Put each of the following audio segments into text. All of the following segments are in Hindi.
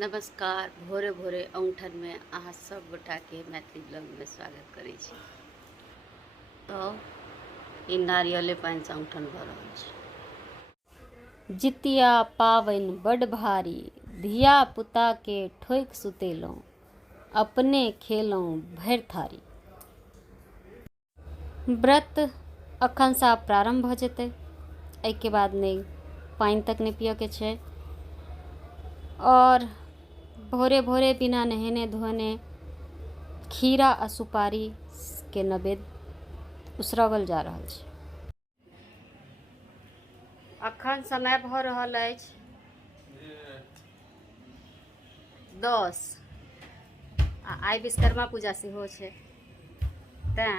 नमस्कार। भोरे भोरे औंठन में अहाँ सब गोटा के मैथिली ब्लॉग में स्वागत करै छी। तो ई नारियले पानि से औंठन भऽ रहल छै। जितिया पाबनि बड़ भारी, धिया पुता के ठोकि सुतेलहुँ, अपने खेलहुँ भरि थारी। व्रत अखनसँ प्रारंभ भऽ जेतै, एहिके बाद नहि पानि तक नहि पियऽके छै। और भोरे भोरे बिना नहेने धोने खीरा आ सुपारी के नैवेद्य उसरगल जा रहल छै। अखन समय भऽ रहल अछि 10 आ आइ विश्वकर्मा पूजा सेहो छै, तेँ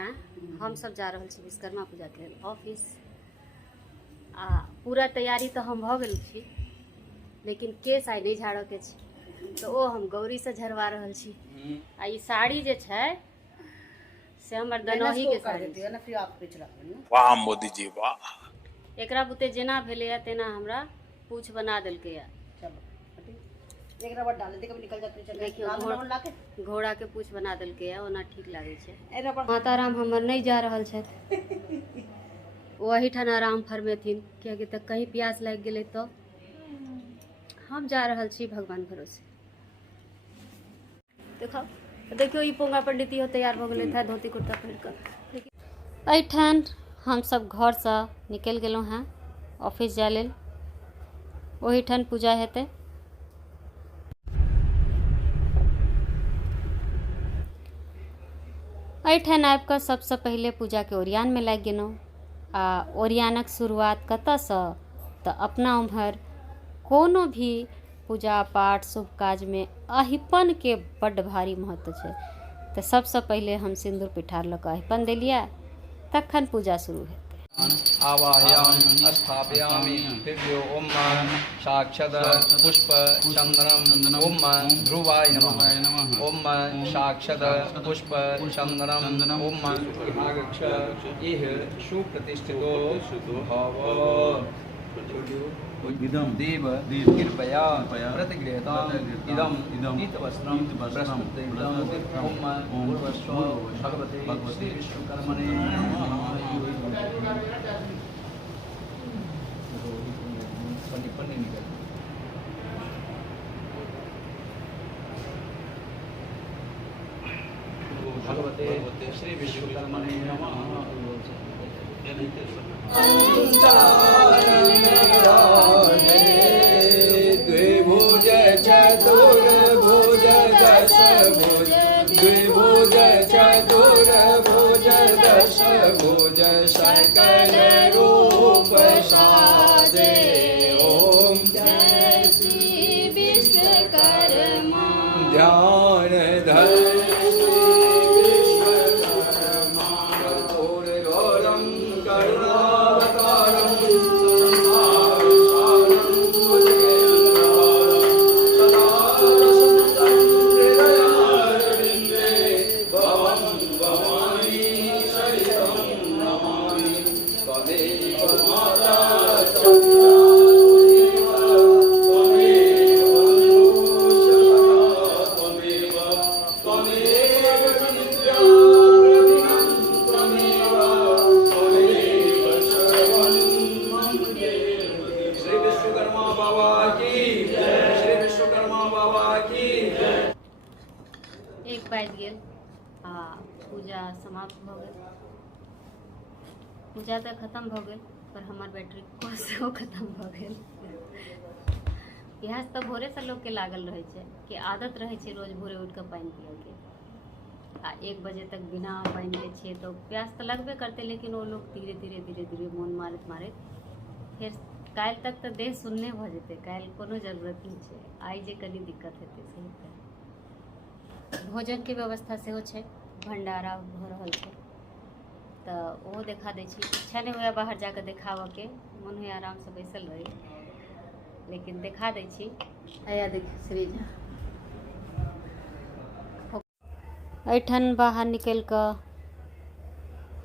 हमसब जा रहल छी विश्वकर्मा पूजाके लेल ऑफिस। आ पूरा तैयारी तऽ हम भऽ गेल छी, लेकिन केस आइ नहि झाड़ऽके छै, तऽ ओ हम गौरीसँ झड़वा रहल छी। आ ई साड़ी जे छै से हमर दनोही के साड़ी छै। वाह मोदी जी वाह। एकरा बुते जेना भेलैया तेना हमरा पूछ बना देलकैया। देखियौ घोड़ा के पूछ बना देलकैया, ओना ठीक लागै छै। माताराम हमर नहि जा रहल छथि, वही ठान आराम फरमेथिन, कियाकि तऽ कहीं प्यास लागि गेलै तऽ हम जा रहल छी भगवान भरोसे। देखियो ई पोंगा पंडित तैयार भऽ गेलै था धोती कुर्ता पहिर कऽ। एहिठाम हमसब घरसँ निकलि गेलहुँ हेँ ऑफिस जाय लेल। ओहीठाम पूजा हेतै। एहिठाम आबि कऽ सबसँ पहिले पूजाके ओरियानमे लागि गेलहुँ। आ ओरियानक शुरुआत कतऽसँ तऽ अपना उम्हर कोनो भी पूजा पाठ शुभ काजमे अहिपनके बड्ड भारी महत्व छै। तऽ सबसँ पहिले हम सिन्दूर पिठार लऽ कऽ अहिपन देलियै, तखन पूजा शुरू हेतै। आवाहयामि स्थापयामि दिव्यो ओम साक्षात् पुष्प चंदनम ओम ध्रुवाय नमः ओम साक्षात् पुष्प चंदनम ओम आगच्छ इह सुप्रतिष्ठितो भव इदं देव कृपया प्रतिगृहताम् इदं पीतवस्त्रं प्रस्तुतं ओम भूर्भुवस्सुः भगवते श्री विश्वकर्मणे नमः। भगवते श्री विश्वकर्मणे नमः। द्विभुज चतुर्भुज दशभुज द्विभुज चतुर्भुज दशभुज सकल रूप साजे ओम जय श्री विश्वकर्मा ध्यान धर बाजि गेल आ पूजा समाप्त भऽ गेल। पूजा तऽ खत्म भऽ गेल, पर हमर बैटरी सेहो खत्म भऽ गेल। इएह तऽ भोरेसँ लोकके लागल रहै छै कि आदत रहै छै रोज भोरे उठि कऽ पानि पियऽके, आ 1 बजे तक बिना पानिके छियै तऽ प्यास तऽ लगबे करतै, लेकिन ओ लोक धीरे धीरे मोन मारैत फेर काल्हि तक तऽ देह सुन्ने भऽ जेतै। काल्हि कोनो जरूरत नहि छै, आइ जे कनी दिक्कत हेतै से हेतै। भोजन के व्यवस्था सेहो छै, भंडारा भऽ रहल छै, तऽ ओहो देखा दै छी। इच्छा नहि हुए बाहर जाकऽ देखाबऽके, मन हुए आरामसँ बैसल रही, लेकिन देखा दै छी। आया देखियौ श्रीजा एहिठाम बाहर निकलि कऽ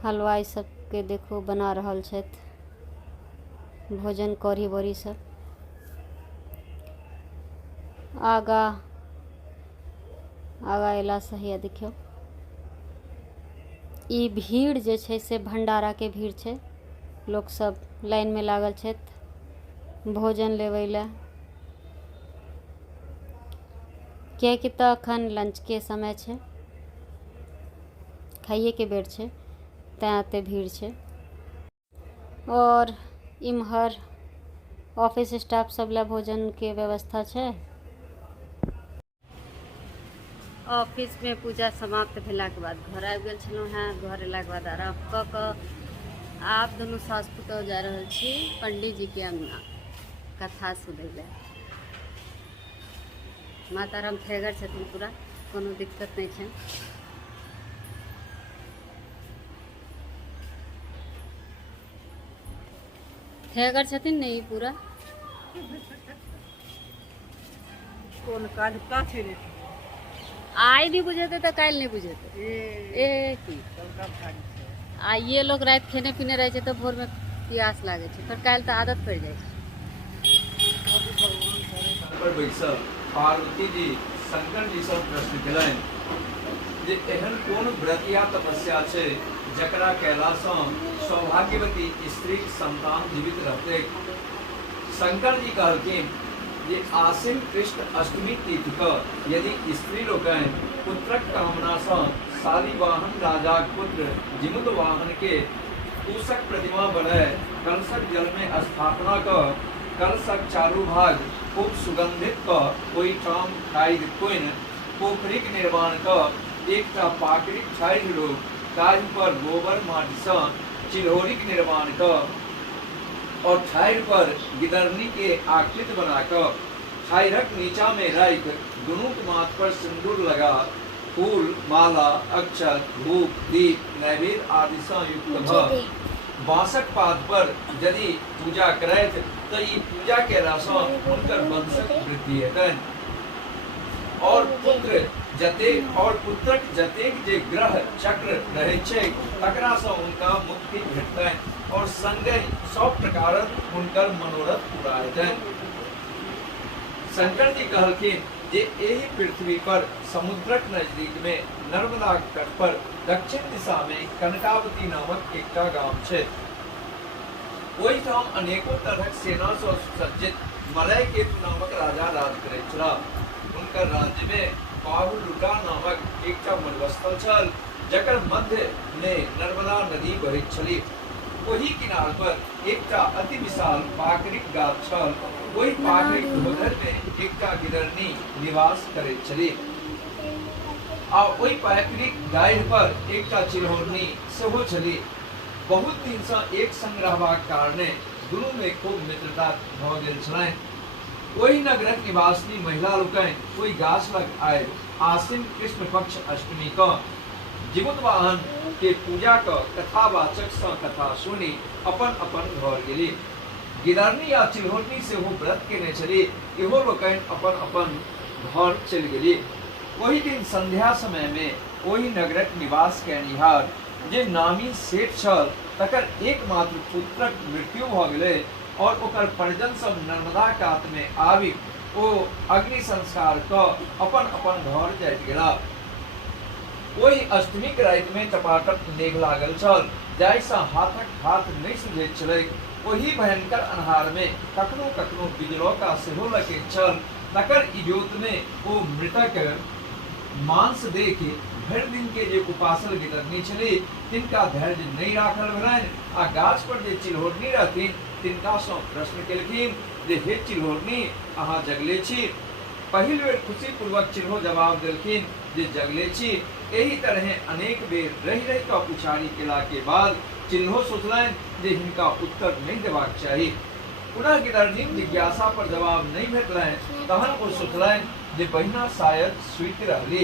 हलवाई सबके देखो बना रहल छथि भोजन कढ़ी बड़ी सब। आगा एला सही है। देखियो ई भीड़ जे छै से भंडारा के भीड़ छै। लोग सब लाइन में लागल छथि भोजन लेबै लए, कियाकि तऽ अखन लंच के समय छै, खाइए के बेर छै, तैं एते भीड़ छै। और इम्हर ऑफिस स्टाफ सब ला भोजन के व्यवस्था छै। ऑफिस में पूजा समाप्त भेला के बाद घर आबि गेल छलहुँ हेँ। घर अयलाके बाद आराम कऽ कऽ आब दुनू सास पुतोह जा रहल छी पंडित जी के अंगना कथा सुनै लए। माता राम ठेगर छथिन, पूरा कोनो दिक्कत नहीं छै। ठेगर छथिन ने ई पूरा। कोन काज का छै रे? आइ नहीं बुझेते तो काल्हि नहीं बुझेते। ए की कलका भारी छै। आ ये लोग रात खेने पीने रहे छै तो भोर में प्यास लागे छै, फिर काल्हि तो आदत पड़ जाए छै। पर बैसल पार्वती जी शंकर जी से प्रश्न केलनि जे एहन कोन व्रत या तपस्या छै जकरा कैला सँ सौभाग्यवती स्त्रीक संतान जीवित रहतै। शंकर जी कहलखिन जे आसिन कृष्ण अष्टमी तिथि क यदि स्त्री लोकनि पुत्रक कामना सँ शालिवाहन राजाक पुत्र जिमुतवाहन के कुशक प्रतिमा बनय कलशक जल में स्थापना क कलशक चारू भाग खूब सुगंधित क ओहिठाम ठाढ़ि कोइन पोखरिक निर्माण क एकटा पाकड़िक ठाढ़ि लोग ताहि पर गोबर माटी सँ चिल्होरिक निर्माण क और ठाढ़ि पर गिदरनी के आकृति बनाकर ठाढ़िक नीचा में राख दुनू माथ पर सिंदूर लगा फूल माला अक्षत धूप दीप नैवेद्य आदि से युक्त भ बांसक पात पर यदि पूजा करैत तो ई पूजा केला सँ हुनकर वंशक वृद्धि हेतनि और पुत्रक जतेक जे ग्रह चक्र रहै छै तकरा सँ हुनका मुक्ति भेटतनि और संगे सब प्रकारक हुनकर मनोरथ पूरा हेतनि। शंकर जी कहलखिन जे एही पृथ्वी पर समुद्रक नजदीक में नर्मदा तट पर दक्षिण दिशा में कनकावती नामक एकटा गाम छै। ओहिठाम अनेको तरहक सेना सँ सुसज्जित मलयकेतु नामक राजा राज करैत छलाह। हुनकर राज्य में बाहुलुका नामक एकटा मरुस्थल छल जकर मध्य में नर्मदा नदी बहैत छली। ओही किनार पर एकटा अति विशाल पाकड़िक गाछ छल। ओही पाकड़िक धोधर में एकटा गिदरनी निवास करैत छली आ ओही पाकड़िक गाढ़ि पर एकटा चिल्होरनी सेहो छली। बहुत दिन सँ एक संग रहबाक कारणे दुनू में खूब मित्रता भ गेल छलनि। ओही नगरक निवासी महिला लोकनि ओहि गाछ लग आबि आसिन कृष्ण पक्ष अष्टमी क जिमुतवाहन के पूजा क कथावाचक सँ कथा सुनी अपन अपन घर गेली। गिदरनी या चिल्होरनी सेहो व्रत केने छली, इहो लोकनि अपन अपन घर चलि गेली। ओही दिन संध्या समय में ओही नगरक निवास केनिहार जे नामी सेठ छल तकर एकमात्र पुत्रक मृत्यु भ गेलै और ओकर परिजन सब नर्मदा कात में आबि ओ अग्नि संस्कार क अपन अपन घर जाइत गेला। ओही अष्टमीक राति में टपाटप मेघ लागल छल जाहि सँ हाथक हाथ नहि सुझैत छलैक। ओही भयंकर अन्हार में कखनो कखनो बिजलौका सेहो लगैत छल। तकर इजोत में ओ मृतक मांस देखि भरि दिन के जे उपासल गिदरनी छली तिनका धैर्य नहीं राखल भेलनि आ गाछ पर जे चिल्होरनी रहथिन तिनका सँ प्रश्न केलखिन जे हे चिल्होरनी अहाँ जगले छी। पहिल बेर खुशी पूर्वक चिल्हो जवाब देलखिन जे जगले छी। एही तरह अनेक बेर रहि रहि कऽ पुछारी केला के बाद चिल्हो सोचलनि जे हिनका उत्तर नहीं देबाक चाही। पुनः गिदरनी जिज्ञासा पर जवाब नहीं भेटलनि तहन ओ सोचलनि जे बहिना शायद सुति रहली।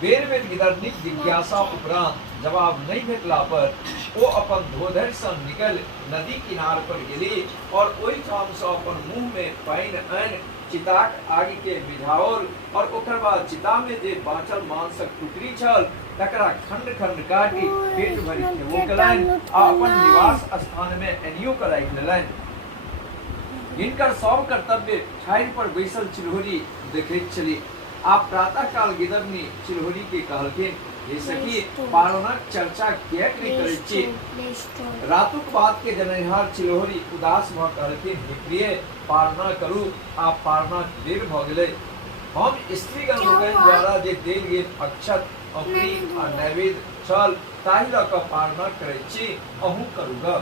बेर बेर गिदरनी जिज्ञासा उपरांत जवाब नहीं भेटला पर ओ अपन धोधरि सँ निकल नदी किनार पर गेली और ओहि ठाम सँ अपन मुंह में पानि आनि चिताक आगि के मिझाओल और ओकर बाद चिता में जे बाँचल मांसक टुकड़ी छल तकरा खंड खंड काटि पेट भरि खेबो केलनि आ अपन निवास स्थान में एनियो क राखि लेलनि। हिनकर सब कर्तव्य ठाढ़ि पर बैसल चिल्होरी देखैत छली। आप प्रातः काल गिदरनी चिल्होरी के कहलखिन, हे सखी पारणक चर्चा किएक नहीं करैत छी? रातुक बात के जनैहार चिल्होरी उदास भऽ कहलखिन, हे प्रिय पारणा करू, आप पारणा देर भऽ गेलै। हम स्त्रीगण लोकनि द्वारा जे देल गेल अक्षत अग्नि आ नैवेद्य छल ताहि लऽ कऽ पारणा करैत छी, अहूँ करू गऽ।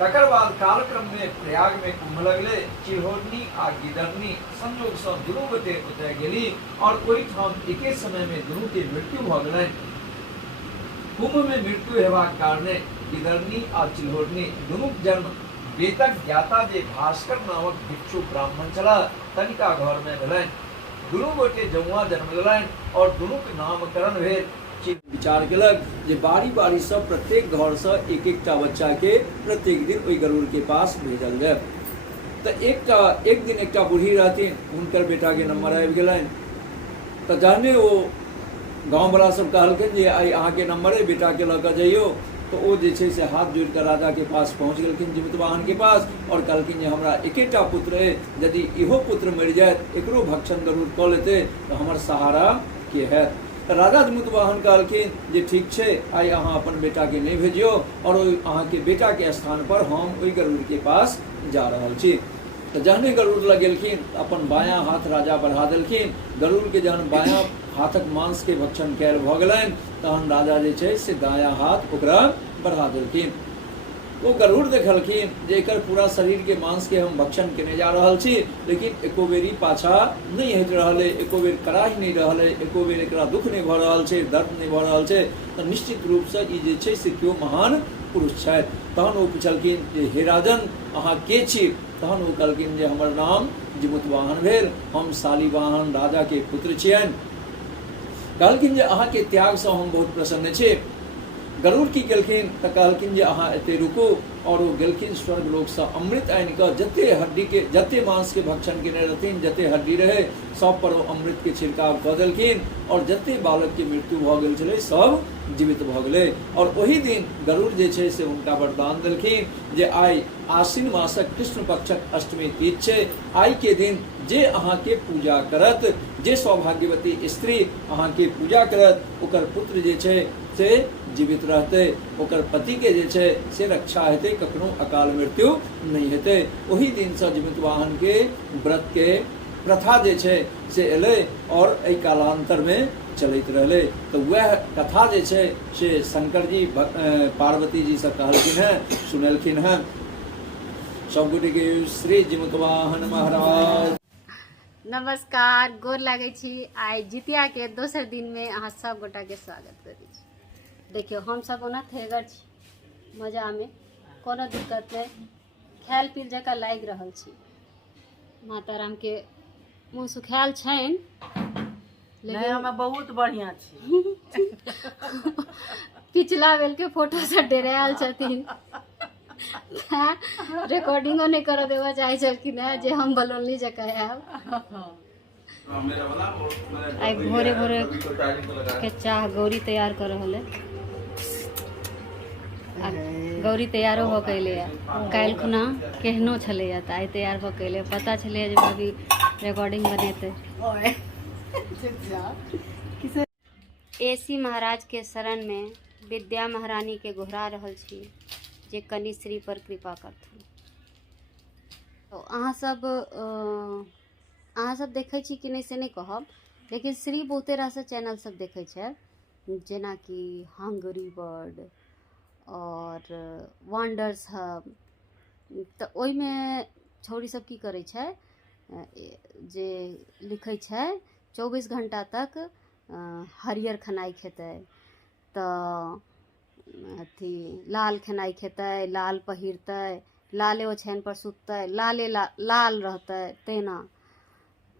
तकर बाद कालक्रम में प्रयाग में कुंभ लगले। चिल्होरनी आ गिदरनी संयोग सँ दुनू गोटे ओतय गेली और ओहिठाम एके समय में दुनू के मृत्यु भऽ गेलनि। कुंभ में मृत्यु हेबाक कारणे गिदरनी आ चिल्होरनी दुनूक जन्म वेदक ज्ञाता जे भास्कर नामक भिक्षु ब्राह्मण छलाह तनिका घर में भेलनि। दुनू गोटे जमुआ जन्म लेलनि और दुनूक नामकरण भेल। विचार केलक जे बारी बारी से प्रत्येक घर से एक एकटा बच्चा के प्रत्येक दिन ओहि गरुड़ के पास भेजल जाए। तो एक दिन एकटा बूढ़ी रहथिन, हुनकर बेटा के नंबर आबि गेलनि। तो जहने वो गाँव वाला सब कहलखिन जे आई अहाँ के नंबर है, बेटा के लऽ कऽ जइयो। तो वो जे छै से हाथ जोड़ कर राजा के पास पहुँच गेलखिन, जीवितवाहन के पास, और कहलखिन जे हमरा एकेटा पुत्र है, यदि इहो पुत्र मरि जाए एकरो भक्षण गरुड़ कऽ लेते तो हमर सहारा के हैत। राजा जीवितवाहन कहलखिन जे ठीक छै, आई अहाँ अपन बेटा के नहीं भेजियो और अहाँ के बेटा के स्थान पर हम ओहि गरुड़ के पास जा रहल छी। तो जहने गरुड़ लग गेलखिन अपन बायां हाथ राजा बढ़ा देलखिन। गरुड़ के जहन बायां हाथक मांस के भक्षण कैल भऽ गेलनि तहन राजा जे छै से दायां हाथ ओकरा बढ़ा देलखिन। वो गरुड़ देखलखिन जे एकर पूरा शरीर के मांस के हम भक्षण केने जा रहल छी, लेकिन एको बेरी पाछा नहीं हटि रहल है, एको बेर कराही नहीं रहल है, एको बेर एकरा दुख नहीं भऽ रहल छै, दर्द नहीं भऽ रहल छै। तो निश्चित रूप से ई जे छै से केओ महान पुरुष छथि। तहन वो पुछलखिन जे हे राजन अहाँ के छी? तहन वो कहलखिन जे हमर नाम जीवितवाहन भेल, हम शालिवाहन राजा के पुत्र छियनि। कहलखिन जे अहाँ के त्याग से हम बहुत प्रसन्न छी। गरुड़ की गेलखिन तो कहलखिन जे अहाँ एते रुकू, और वो गेलखिन स्वर्ग लोक से अमृत आनि कऽ जते हड्डी के जते मांस के भक्षण केने रहथिन, जते हड्डी रहे सब पर वो अमृत के छिड़काव कऽ देलखिन, और जते बालक के मृत्यु भऽ गेल छलै सब जीवित भऽ गेलै। और ओही दिन गरुड़ जे छै से हुनका वरदान देलखिन जे आइ आश्विन मासक कृष्ण पक्षक अष्टमी तिथि छै। आइ के दिन जे अहाँ के पूजा करत, जे सौभाग्यवती स्त्री अहाँ के पूजा करत, ओकर पुत्र जे छै से जीवित रहते, ओकर पति के जे छै से रक्षा हेतै, कखनो अकाल मृत्यु नहीं हेतै। ओही दिन से जीवितवाहन के व्रत के प्रथा जे छै से एलै और एहि कालांतर में चलैत रहलै। तो वह कथा जे छै से शंकर जी पार्वती जी से कहलखिन है, सुनलखिन है। सब गोटे के श्री जीवितवाहन महाराज नमस्कार, गोर लागै छी। आइ जितिया के दोसर दिन में अहाँ सब गोटा के स्वागत करै छी। देखियो हम सब ओना थेगर छी, मजा में कोनो दिक्कत नहीं, खायल पील जकाँ लागि रहल छी। माता राम के मुँह सुखायल छनि, नहीं हमें बहुत बढ़िया छी। पिछला बेल के फोटो से डेरायल छथिन, रिकॉर्डिंगो नहीं कर देवा चाहे छलखिन है जे हम बलोली जकाँ आयब। आई भोरे भोरे के चाह गौरी तैयार कर रहल है। गौरी तैयारो भऽ कैले काल्हि खुना केहनो छलैया तऽ आइ तैयार भऽ कैले। पता छलैया जे भाभी रिकॉर्डिंग बनेतै। एसी महाराज के शरण में विद्या महारानी के गोहरा रहल छी जे कनि श्री पर कृपा करथुन। तो अहाँ सब देखै छी कि नहीं से नहीं कहब, लेकिन श्री बहुते रास चैनल सब देखै छै, जेना कि हंगरी बर्ड और वंडर्स हब। तो ओहि में छौरी सब की करै छै जे लिखै छै 24 घंटा तक हरियर खेनाइ खेतै, तो अथी लाल खेनाइ खेतै, लाल पहिरतै, लाले ओछैन पर सुततै, लाल रहतै तेना।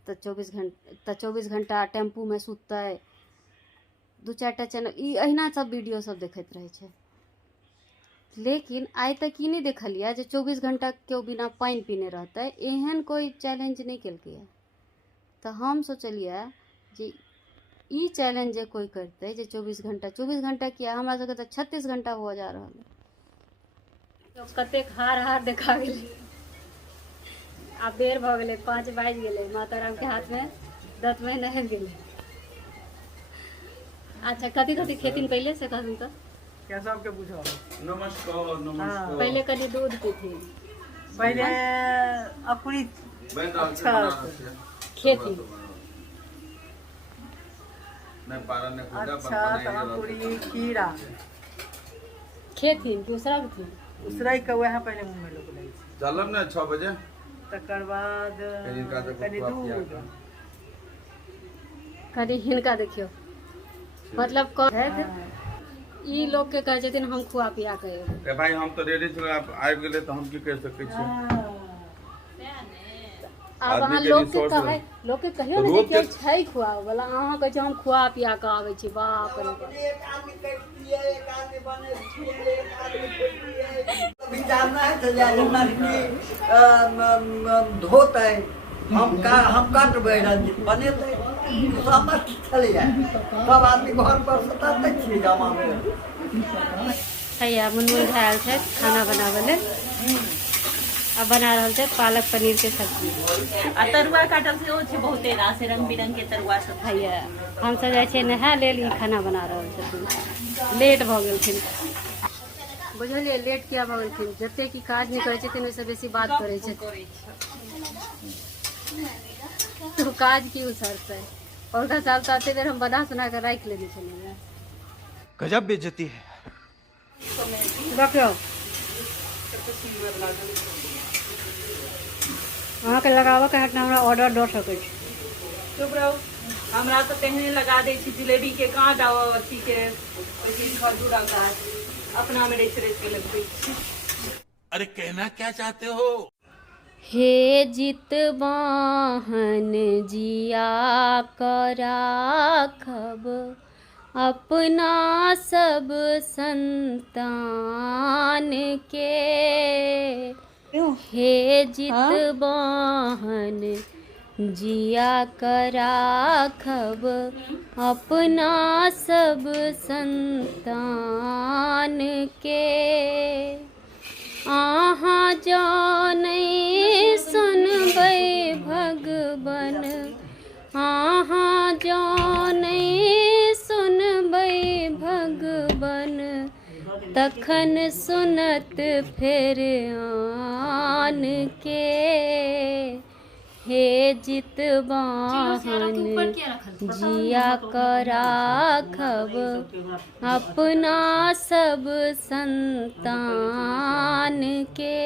तो 24 घंटा टेम्पू में सुततै। 2-4टा चैनल ई अहिना सब वीडियो सब देखैत रहै छै। लेकिन आइ तक ई नहीं देखलिए जे 24 घंटा केओ बिना पानी पीने रहते, एहन कोई चैलेंज नहीं केलकै। तो हम सोचलिए जे ई चैलेंज जे कोई करते जे 24 घंटा किया, हमरा सबके तो 36 घंटा हो जा रहा है। तो कतेक हार देखा गेली। आब बेर भऽ गेलै 5 बाजि गेलै माता राम के हाथ में दतमइ नहीं गेलै। अच्छा कथी कथी खेतीन पहले से कहूँ तो क्या सबके पूछो। नमस्कार नमस्कार। पहले कनी दूध पीथी पहले अकुरी अच्छा खेती अच्छा तो अकुरी खीरा खेती दूसरा भी थी उसराई के वह पहले मुंह में लोग लै छै। चलब ने 6 बजे। तकर बाद कनी दूध कनी हिनका देखियो मतलब कौन है फिर ई लोग के कहे छथिन हम खुआ पिया के एबै। ए भाई हम तो रेडी छल आबि गेलै तो हम की कर सकै छी। आब आदमी अहाँ के लोग के रिसोर्स कहे लोग के कहियो ने रोज कि के- छै खुआवे वाला अहाँ कहै छी हम खुआ पिया के आबै छी बाप रे बाप। विचारना है तो जाए लड़की धोते हम काटबे रंजित बनेते समझ चले जाए सब आदमी घर पर सताते छियै जमा में। हैया मुनमुन भए आयल छै खाना बनाबै ले आ बना रहल छै पालक पनीर के सब्जी। आ तरुआ काटल से ओ छै बहुते रास रंग बिरंग के तरुआ सब। हैया हमसब जाइ छियै नहाय लेल ई खाना बना रहल छथिन लेट भऽ गेलखिन बुझलियै लेट किया भऽ गेलखिन जते की काज नहि करै छथिन ओहिसँ बेसी बात करै छथिन तो काज की उसरतै पौधा साल तो एते देर हम बना सुना के राखि लेने छलियै गजब बेइज्जती है। देखियो अहाँके लगाबऽ के हाथ हमरा ऑर्डर दऽ सकै छी। चुप रहो हमरा तो कहने लगा दे छी जिलेबी के कांट आ अथी के ओथी खजूरा गाछ अपना में रेच रेच के लगबै छी। अरे कहना क्या चाहते हो? हे जितवाहन जिया कराखब अपना सब संतान के। हे जितवाहन जिया कराखब अपना सब संतान के। अहाँ जानै सुनबै भगवन अहाँ जानै सुनबै भगवन तखन सुनत फेर आन के। हे जितवाहन जिया कराखब अपना सब संतान के।